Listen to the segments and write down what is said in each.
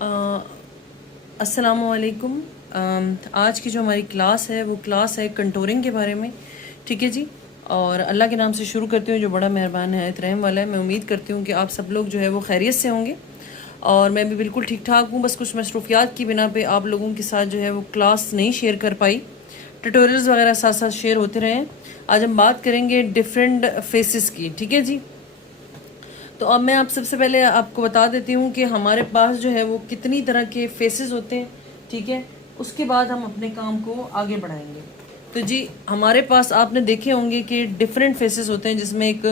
अस्सलामुअलैकुम। आज की जो हमारी क्लास है वो क्लास है कंटूरिंग के बारे में। ठीक है जी। और अल्लाह के नाम से शुरू करती हूँ जो बड़ा मेहरबान है, रहम वाला है। मैं उम्मीद करती हूँ कि आप सब लोग जो है वो खैरियत से होंगे और मैं भी बिल्कुल ठीक ठाक हूँ। बस कुछ मसरूफियात की बिना पे आप लोगों के साथ जो है वो क्लास नहीं शेयर कर पाई। ट्यूटोरियल्स वगैरह साथ साथ शेयर होते रहे। आज हम बात करेंगे डिफरेंट फेसेस की। ठीक है जी। तो अब मैं आप सबसे पहले आपको बता देती हूँ कि हमारे पास जो है वो कितनी तरह के फेसेस होते हैं। ठीक है, उसके बाद हम अपने काम को आगे बढ़ाएंगे। तो जी हमारे पास आपने देखे होंगे कि डिफरेंट फेसेस होते हैं, जिसमें एक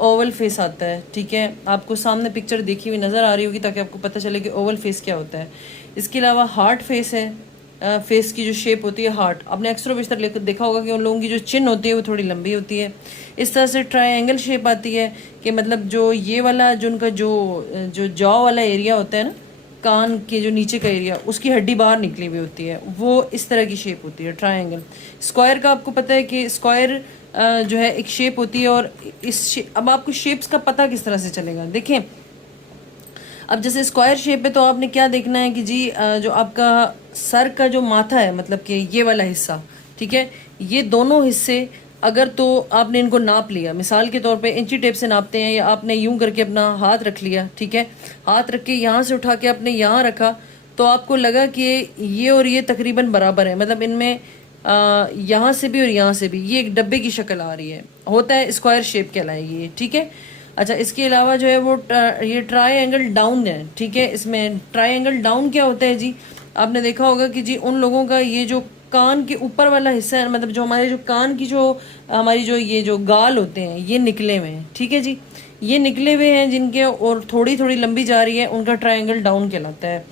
ओवल फेस आता है। ठीक है, आपको सामने पिक्चर देखी हुई नज़र आ रही होगी ताकि आपको पता चले कि ओवल फेस क्या होता है। इसके अलावा हार्ट फेस है। फेस की जो शेप होती है हार्ट, आपने अक्सर बेशतर लेकर देखा होगा कि उन लोगों की जो चिन होती है वो थोड़ी लंबी होती है। इस तरह से ट्रायंगल शेप आती है कि मतलब जो ये वाला जो उनका जो जो जॉ वाला एरिया होता है ना, कान के जो नीचे का एरिया, उसकी हड्डी बाहर निकली हुई होती है, वो इस तरह की शेप होती है ट्रायंगल। स्क्वायर का आपको पता है कि स्क्वायर जो है एक शेप होती है। और अब आपको शेप्स का पता किस तरह से चलेगा, देखें। अब जैसे स्क्वायर शेप है तो आपने क्या देखना है कि जी जो आपका सर का जो माथा है, मतलब कि ये वाला हिस्सा, ठीक है, ये दोनों हिस्से अगर तो आपने इनको नाप लिया, मिसाल के तौर पे इंची टेप से नापते हैं, या आपने यूं करके अपना हाथ रख लिया। ठीक है, हाथ रख के यहाँ से उठा के आपने यहाँ रखा तो आपको लगा कि ये और ये तकरीबन बराबर है, मतलब इनमें यहाँ से भी और यहाँ से भी ये एक डब्बे की शक्ल आ रही है, होता है स्क्वायर शेप कहलाएगी ये। ठीक है। अच्छा, इसके अलावा जो है वो ये ट्राई डाउन है। ठीक है, इसमें ट्राई डाउन क्या होता है जी, आपने देखा होगा कि जी उन लोगों का ये जो कान के ऊपर वाला हिस्सा है, मतलब जो हमारे जो कान की जो हमारी जो ये जो गाल होते हैं ये निकले हुए हैं। ठीक है जी, ये निकले हुए हैं जिनके, और थोड़ी थोड़ी लंबी जा रही है, उनका ट्रायंगल डाउन कहलाता है।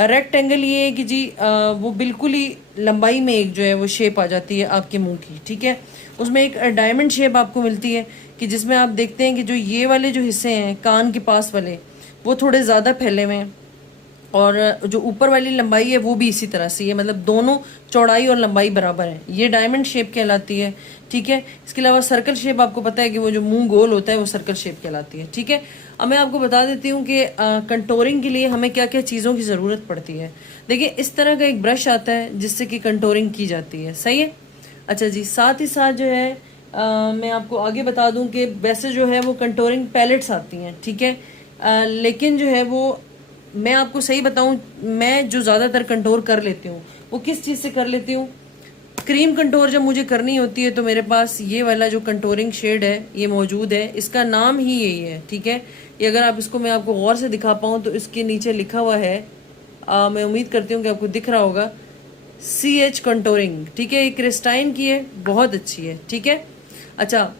रेक्टेंगल ये है कि जी वो बिल्कुल ही लंबाई में एक जो है वो शेप आ जाती है आपके मुंह की। ठीक है, उसमें एक डायमंड शेप आपको मिलती है कि जिसमें आप देखते हैं कि जो ये वाले जो हिस्से हैं कान के पास वाले, वो थोड़े ज़्यादा फैले हुए हैं, और जो ऊपर वाली लंबाई है वो भी इसी तरह से है, मतलब दोनों चौड़ाई और लंबाई बराबर है। ये डायमंड शेप कहलाती है। ठीक है, इसके अलावा सर्कल शेप आपको पता है कि वो जो मुंह गोल होता है वो सर्कल शेप कहलाती है। ठीक है, अब मैं आपको बता देती हूँ कि कंटोरिंग के लिए हमें क्या क्या चीज़ों की ज़रूरत पड़ती है। देखिए, इस तरह का एक ब्रश आता है जिससे कि कंटोरिंग की जाती है। सही है। अच्छा जी, साथ ही साथ जो है मैं आपको आगे बता दूं कि वैसे जो है वो कंटोरिंग पैलेट्स आती हैं। ठीक है, लेकिन जो है वो मैं आपको सही बताऊं, मैं जो ज़्यादातर कंटोर कर लेती हूँ वो किस चीज़ से कर लेती हूँ। क्रीम कंटोर जब मुझे करनी होती है तो मेरे पास ये वाला जो कंटोरिंग शेड है ये मौजूद है, इसका नाम ही यही है। ठीक है, ये अगर आप इसको मैं आपको गौर से दिखा पाऊँ तो इसके नीचे लिखा हुआ है, मैं उम्मीद करती हूँ कि आपको दिख रहा होगा, CH कंटोरिंग। ठीक है, ये क्रिस्टाइन की है, बहुत अच्छी है। ठीक है। अच्छा,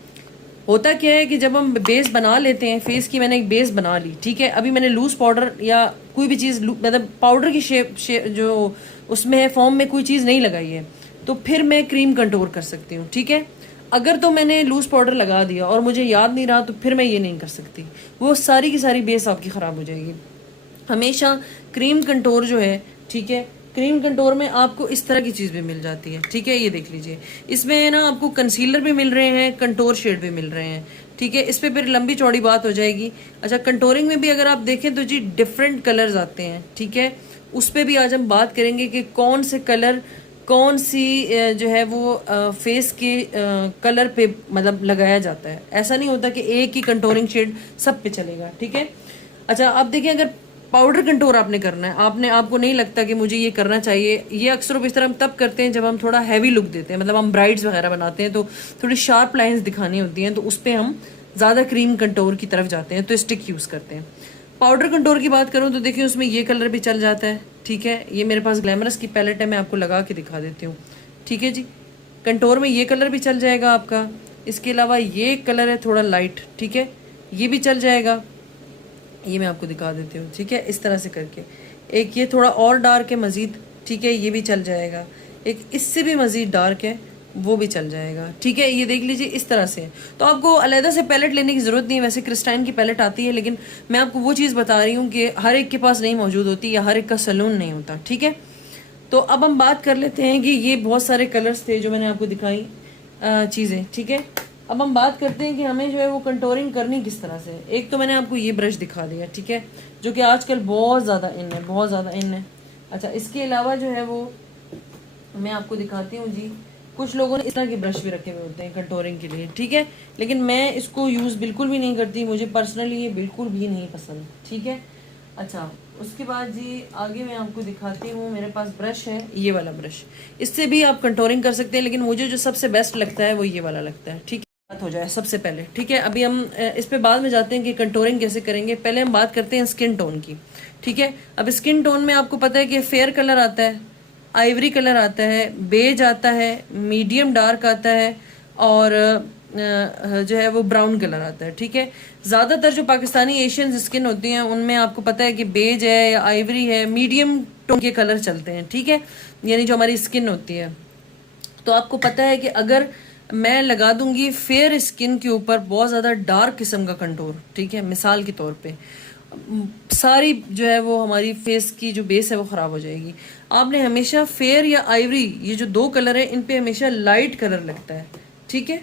होता क्या है कि जब हम बेस बना लेते हैं फेस की, मैंने एक बेस बना ली। ठीक है, अभी मैंने लूज पाउडर या कोई भी चीज़ मतलब पाउडर की शेप जो उसमें है फॉर्म में कोई चीज़ नहीं लगाई है, तो फिर मैं क्रीम कंटूर कर सकती हूँ। ठीक है, अगर तो मैंने लूज पाउडर लगा दिया और मुझे याद नहीं रहा तो फिर मैं ये नहीं कर सकती, वो सारी की सारी बेस आपकी ख़राब हो जाएगी। हमेशा क्रीम कंटोर जो है, ठीक है, क्रीम कंटोर में आपको इस तरह की चीज़ भी मिल जाती है। ठीक है, ये देख लीजिए, इसमें ना आपको कंसीलर भी मिल रहे हैं, कंटोर शेड भी मिल रहे हैं। ठीक है, इस पर फिर लंबी चौड़ी बात हो जाएगी। अच्छा, कंटोरिंग में भी अगर आप देखें तो जी डिफरेंट कलर्स आते हैं। ठीक है, उस पर भी आज हम बात करेंगे कि कौन से कलर कौन सी जो है वो फेस के कलर पे मतलब लगाया जाता है। ऐसा नहीं होता कि एक ही कंटोरिंग शेड सब पे चलेगा। ठीक है। अच्छा, आप देखिए, अगर पाउडर कंटूर आपने करना है, आपने आपको नहीं लगता कि मुझे ये करना चाहिए, ये अक्सर इस तरह हम तब करते हैं जब हम थोड़ा हैवी लुक देते हैं, मतलब हम ब्राइड्स वगैरह बनाते हैं तो थोड़ी शार्प लाइंस दिखानी होती हैं, तो उस पर हम ज़्यादा क्रीम कंटूर की तरफ जाते हैं, तो स्टिक यूज़ करते हैं। पाउडर कंटूर की बात करूँ तो देखिए उसमें ये कलर भी चल जाता है। ठीक है, ये मेरे पास ग्लैमरस की पैलेट है, मैं आपको लगा के दिखा देती हूँ। ठीक है जी, कंटोर में ये कलर भी चल जाएगा आपका। इसके अलावा ये कलर है थोड़ा लाइट, ठीक है, ये भी चल जाएगा, ये मैं आपको दिखा देती हूँ। ठीक है, इस तरह से करके एक ये थोड़ा और डार्क है मज़ीद, ठीक है, ये भी चल जाएगा। एक इससे भी मज़ीद डार्क है, वो भी चल जाएगा। ठीक है, ये देख लीजिए इस तरह से। तो आपको अलहदा से पैलेट लेने की ज़रूरत नहीं है, वैसे क्रिस्टाइन की पैलेट आती है, लेकिन मैं आपको वो चीज़ बता रही हूँ कि हर एक के पास नहीं मौजूद होती या हर एक का सलून नहीं होता। ठीक है, तो अब हम बात कर लेते हैं कि ये बहुत सारे कलर्स थे जो मैंने आपको दिखाई चीज़ें। ठीक है, अब हम बात करते हैं कि हमें जो है वो कंटोरिंग करनी किस तरह से। एक तो मैंने आपको ये ब्रश दिखा दिया, ठीक है, जो कि आजकल बहुत ज़्यादा इन है, बहुत ज़्यादा इन है। अच्छा, इसके अलावा जो है वो मैं आपको दिखाती हूँ जी, कुछ लोगों ने इस तरह के ब्रश भी रखे हुए होते हैं कंटोरिंग के लिए, ठीक है, लेकिन मैं इसको यूज़ बिल्कुल भी नहीं करती, मुझे पर्सनली ये बिल्कुल भी नहीं पसंद, ठीक है। अच्छा, उसके बाद जी आगे मैं आपको दिखाती हूँ, मेरे पास ब्रश है, ये वाला ब्रश, इससे भी आप कंटोरिंग कर सकते हैं, लेकिन मुझे जो सबसे बेस्ट लगता है वो ये वाला लगता है, ठीक है। बात हो जाए सबसे पहले, ठीक है, अभी हम इस पे बाद में जाते हैं कि कंटोरिंग कैसे करेंगे, पहले हम बात करते हैं स्किन टोन की, ठीक है। अब स्किन टोन में आपको पता है कि फेयर कलर आता है, आइवरी कलर आता है, बेज आता है, मीडियम डार्क आता है, और जो है वो ब्राउन कलर आता है, ठीक है। ज़्यादातर जो पाकिस्तानी एशियन स्किन होती हैं उनमें आपको पता है कि बेज है या आइवरी है, मीडियम टोन के कलर चलते हैं, ठीक है, यानी जो हमारी स्किन होती है। तो आपको पता है कि अगर मैं लगा दूंगी फेयर स्किन के ऊपर बहुत ज़्यादा डार्क किस्म का कंटूर, ठीक है, मिसाल के तौर पे सारी जो है वो हमारी फेस की जो बेस है वो ख़राब हो जाएगी। आपने हमेशा फेयर या आइवरी, ये जो दो कलर है, इन पे हमेशा लाइट कलर लगता है, ठीक है।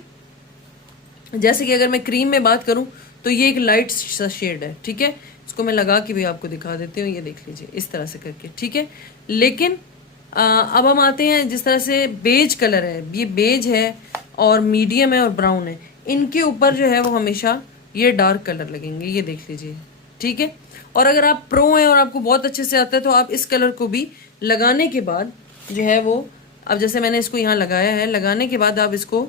जैसे कि अगर मैं क्रीम में बात करूं तो ये एक लाइट सा शेड है, ठीक है, इसको मैं लगा के भी आपको दिखा देती हूँ, ये देख लीजिए इस तरह से करके, ठीक है। लेकिन अब हम आते हैं जिस तरह से बेज कलर है, ये बेज है और मीडियम है और ब्राउन है, इनके ऊपर जो है वो हमेशा ये डार्क कलर लगेंगे, ये देख लीजिए, ठीक है। और अगर आप प्रो हैं और आपको बहुत अच्छे से आता है तो आप इस कलर को भी लगाने के बाद जो है वो, अब जैसे मैंने इसको यहाँ लगाया है, लगाने के बाद आप इसको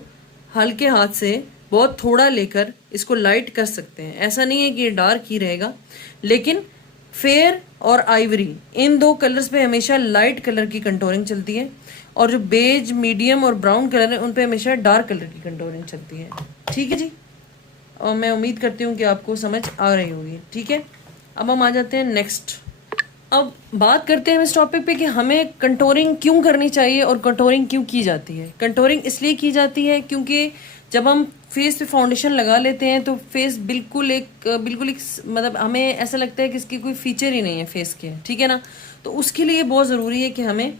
हल्के हाथ से बहुत थोड़ा लेकर इसको लाइट कर सकते हैं। ऐसा नहीं है कि ये डार्क ही रहेगा, लेकिन फेयर और आइवरी इन दो कलर्स पे हमेशा लाइट कलर की कंटोरिंग चलती है, और जो बेज, मीडियम और ब्राउन कलर है उन पे हमेशा डार्क कलर की कंटोरिंग चलती है, ठीक है जी। और मैं उम्मीद करती हूँ कि आपको समझ आ रही होगी, ठीक है। अब हम आ जाते हैं नेक्स्ट। अब बात करते हैं इस टॉपिक पे कि हमें कंटोरिंग क्यों करनी चाहिए और कंटोरिंग क्यों की जाती है। कंटोरिंग इसलिए की जाती है क्योंकि जब हम फेस पे फाउंडेशन लगा लेते हैं तो फेस बिल्कुल एक मतलब हमें ऐसा लगता है कि इसकी कोई फीचर ही नहीं है फेस के, ठीक है ना। तो उसके लिए बहुत ज़रूरी है कि हमें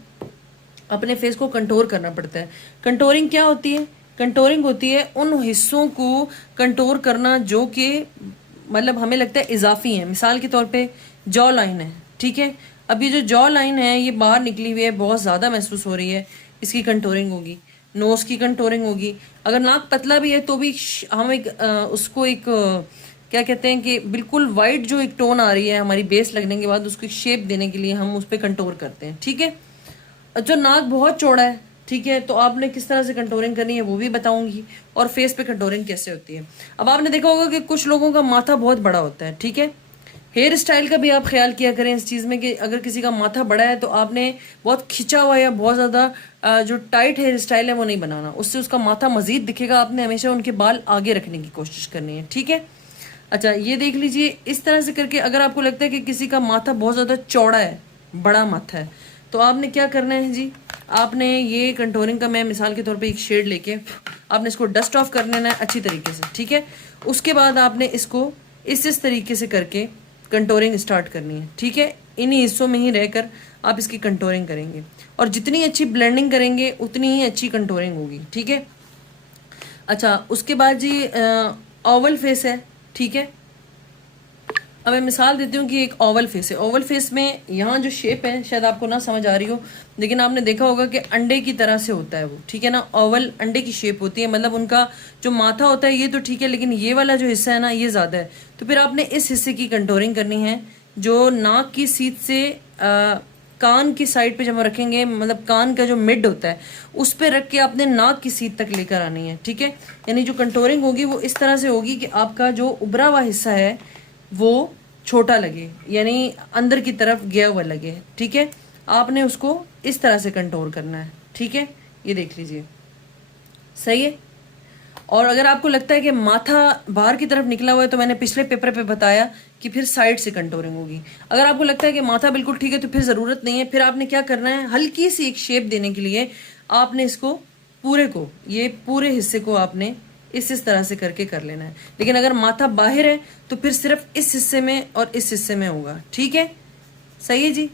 अपने फेस को कंटोर करना पड़ता है। कंटोरिंग क्या होती है? कंटोरिंग होती है उन हिस्सों को कंटोर करना जो कि मतलब हमें लगता है इजाफी है। मिसाल के तौर पे जॉ लाइन है, ठीक है, अब ये जो जॉ लाइन है ये बाहर निकली हुई है, बहुत ज़्यादा महसूस हो रही है, इसकी कंटोरिंग होगी। नोज की कंटोरिंग होगी। अगर नाक पतला भी है तो भी हम एक उसको एक क्या कहते हैं कि बिल्कुल वाइट जो एक टोन आ रही है हमारी बेस लगने के बाद, उसको शेप देने के लिए हम उस पर कंटोर करते हैं, ठीक है। जो नाक बहुत चौड़ा है, ठीक है, तो आपने किस तरह से कंटोरिंग करनी है वो भी बताऊंगी, और फेस पे कंटोरिंग कैसे होती है। अब आपने देखा होगा कि कुछ लोगों का माथा बहुत बड़ा होता है, ठीक है। हेयर स्टाइल का भी आप ख्याल किया करें इस चीज़ में कि अगर किसी का माथा बड़ा है तो आपने बहुत खिंचा हुआ या बहुत ज़्यादा जो टाइट हेयर स्टाइल है वो नहीं बनाना, उससे उसका माथा मजीद दिखेगा। आपने हमेशा उनके बाल आगे रखने की कोशिश करनी है, ठीक है। अच्छा, ये देख लीजिए इस तरह से करके अगर आपको लगता है कि किसी का माथा बहुत ज़्यादा चौड़ा है, बड़ा माथा है, तो आपने क्या करना है जी, आपने ये कंटोरिंग का मैं मिसाल के तौर पे एक शेड लेके आपने इसको डस्ट ऑफ कर लेना है अच्छी तरीके से, ठीक है। उसके बाद आपने इसको इस तरीके से करके कंटोरिंग स्टार्ट करनी है, ठीक है। इन्हीं हिस्सों में ही रहकर आप इसकी कंटोरिंग करेंगे, और जितनी अच्छी ब्लेंडिंग करेंगे उतनी ही अच्छी कंटोरिंग होगी, ठीक है। अच्छा, उसके बाद जी ओवल फेस है, ठीक है। अब मैं मिसाल देती हूँ कि एक ओवल फेस है। ओवल फेस में यहाँ जो शेप है शायद आपको ना समझ आ रही हो, लेकिन आपने देखा होगा कि अंडे की तरह से होता है वो, ठीक है ना। ओवल अंडे की शेप होती है, मतलब उनका जो माथा होता है ये तो ठीक है, लेकिन ये वाला जो हिस्सा है ना ये ज़्यादा है। तो फिर आपने इस हिस्से की कंटोरिंग करनी है, जो नाक की सीट से कान की साइड पे जब हम रखेंगे, मतलब कान का जो मिड होता है उस पे रख के आपने नाक की सीट तक लेकर आनी है, ठीक है। यानी जो कंटोरिंग होगी वो इस तरह से होगी कि आपका जो उभरा हुआ हिस्सा है वो छोटा लगे, यानी अंदर की तरफ गया हुआ लगे, ठीक है। आपने उसको इस तरह से कंटोर करना है, ठीक है। ये देख लीजिए, सही है। और अगर आपको लगता है कि माथा बाहर की तरफ निकला हुआ है तो मैंने पिछले पेपर पे बताया कि फिर साइड से कंटोरिंग होगी। अगर आपको लगता है कि माथा बिल्कुल ठीक है तो फिर ज़रूरत नहीं है, फिर आपने क्या करना है, हल्की सी एक शेप देने के लिए आपने इसको पूरे को, ये पूरे हिस्से को आपने इस तरह से करके कर लेना है। लेकिन अगर माथा बाहर है तो फिर सिर्फ इस हिस्से में और इस हिस्से में होगा, ठीक है, सही है जी।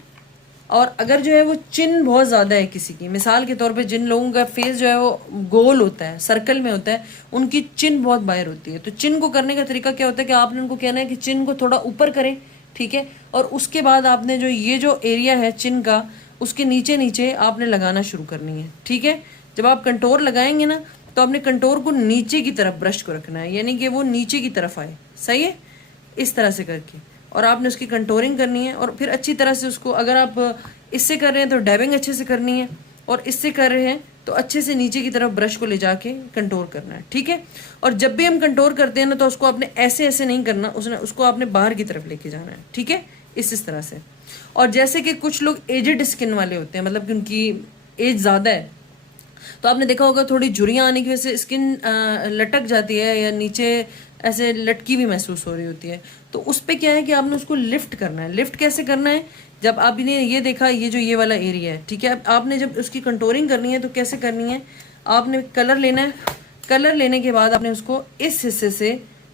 और अगर जो है वो चिन बहुत ज़्यादा है किसी की, मिसाल के तौर पे जिन लोगों का फेस जो है वो गोल होता है, सर्कल में होता है, उनकी चिन बहुत बाहर होती है। तो चिन को करने का तरीका क्या होता है कि आपने उनको कहना है कि चिन को थोड़ा ऊपर करें, ठीक है। और उसके बाद आपने जो ये जो एरिया है चिन का, उसके नीचे नीचे आपने लगाना शुरू करनी है, ठीक है। जब आप कंटोर लगाएंगे ना तो आपने कंटोर को नीचे की तरफ ब्रश को रखना है, यानी कि वो नीचे की तरफ आए, सही है, इस तरह से करके। और आपने उसकी कंटोरिंग करनी है और फिर अच्छी तरह से उसको, अगर आप इससे कर रहे हैं तो डैबिंग अच्छे से करनी है, और इससे कर रहे हैं तो अच्छे से नीचे की तरफ ब्रश को ले जाके कंटोर करना है, ठीक है। और जब भी हम कंटोर करते हैं ना तो उसको आपने ऐसे ऐसे नहीं करना, उसको आपने बाहर की तरफ लेके जाना है, ठीक है, इस तरह से। और जैसे कि कुछ लोग एजिड स्किन वाले होते हैं, मतलब कि उनकी एज ज़्यादा है, तो आपने देखा होगा थोड़ी झुर्रियाँ आने की वजह से स्किन लटक जाती है या नीचे ऐसे लटकी भी महसूस हो रही होती है। तो उस पर क्या है कि आपने उसको लिफ्ट करना है। लिफ्ट कैसे करना है, जब आपने ये देखा ये जो ये वाला एरिया है, ठीक है, आपने जब उसकी कंटोरिंग करनी है तो कैसे करनी है, आपने कलर लेना है, कलर लेने के बाद आपने उसको इस हिस्से से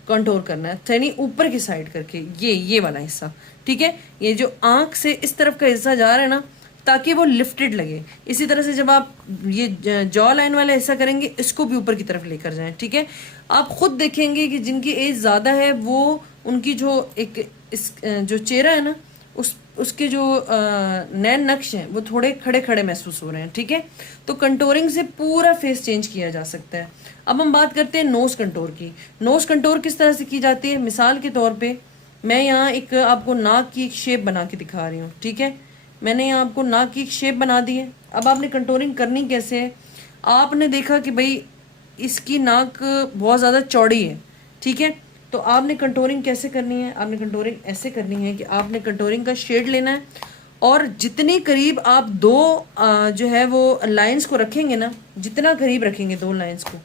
कंटोर करना है, यानी ऊपर की साइड करके, ये वाला हिस्सा, ठीक है। ये जो आंख से इस तरफ का हिस्सा जा रहा है ना, ताकि वो लिफ्टेड लगे। इसी तरह से जब आप ये जॉ लाइन वाला हिस्सा करेंगे, इसको भी ऊपर की तरफ लेकर जाएं, ठीक है। आप खुद देखेंगे कि जिनकी एज ज़्यादा है वो, उनकी जो जो चेहरा है ना, उसके जो नैन नक्श हैं वो थोड़े खड़े खड़े महसूस हो रहे हैं, ठीक है। तो कंटोरिंग से पूरा फेस चेंज किया जा सकता है। अब हम बात करते हैं नोज कंटोर की। नोज कंटोर किस तरह से की जाती है, मिसाल के तौर पे मैं यहाँ एक आपको नाक की एक शेप बना के दिखा रही हूँ, ठीक है। मैंने यहाँ आपको नाक की एक शेप बना दी है। अब आपने कंटोरिंग करनी कैसे है, आपने देखा कि भाई इसकी नाक बहुत ज़्यादा चौड़ी है, ठीक है। तो आपने कंटोरिंग कैसे करनी है, आपने कंटोरिंग ऐसे करनी है कि आपने कंटोरिंग का शेड लेना है, और जितनी करीब आप जो है वो लाइंस को रखेंगे ना, जितना करीब रखेंगे दो लाइंस को,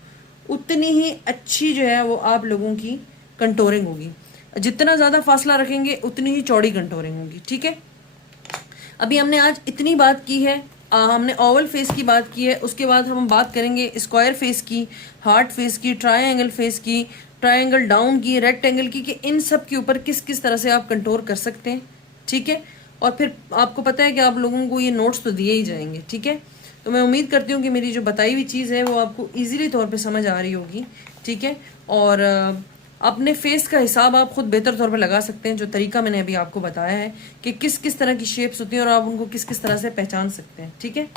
उतनी ही अच्छी जो है वो आप लोगों की कंटोरिंग होगी। जितना ज़्यादा फासला रखेंगे उतनी ही चौड़ी कंटोरिंग होगी, ठीक है। अभी हमने आज इतनी बात की है, हमने ओवल फेस की बात की है, उसके बाद हम बात करेंगे स्क्वायर फेस की, हार्ट फेस की, ट्रायंगल फेस की, ट्रायंगल डाउन की, रेक्टेंगल की, कि इन सब के ऊपर किस किस तरह से आप कंटोर कर सकते हैं, ठीक है। और फिर आपको पता है कि आप लोगों को ये नोट्स तो दिए ही जाएंगे, ठीक है। तो मैं उम्मीद करती हूँ कि मेरी जो बताई हुई चीज़ है वो आपको ईजीली तौर पर समझ आ रही होगी, ठीक है। और अपने फेस का हिसाब आप खुद बेहतर तौर पर लगा सकते हैं, जो तरीका मैंने अभी आपको बताया है कि किस किस तरह की शेप्स होती हैं और आप उनको किस किस तरह से पहचान सकते हैं, ठीक है।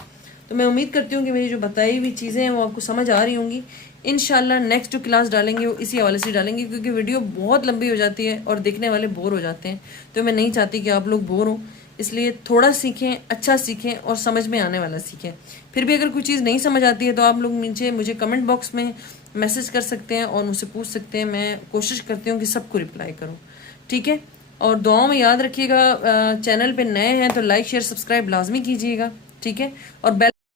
तो मैं उम्मीद करती हूँ कि मेरी जो बताई हुई चीज़ें हैं वो आपको समझ आ रही होंगी। इंशाल्लाह नेक्स्ट जो क्लास डालेंगे वो इसी हवाले से डालेंगे, क्योंकि वीडियो बहुत लंबी हो जाती है और देखने वाले बोर हो जाते हैं। तो मैं नहीं चाहती कि आप लोग बोर हों, इसलिए थोड़ा सीखें, अच्छा सीखें और समझ में आने वाला सीखें। फिर भी अगर कोई चीज़ नहीं समझ आती है तो आप लोग नीचे मुझे कमेंट बॉक्स में मैसेज कर सकते हैं और मुझसे पूछ सकते हैं। मैं कोशिश करती हूँ कि सबको रिप्लाई करूँ, ठीक है। और दुआओं में याद रखिएगा, चैनल पे नए हैं तो लाइक शेयर सब्सक्राइब लाजमी कीजिएगा, ठीक है। और बेल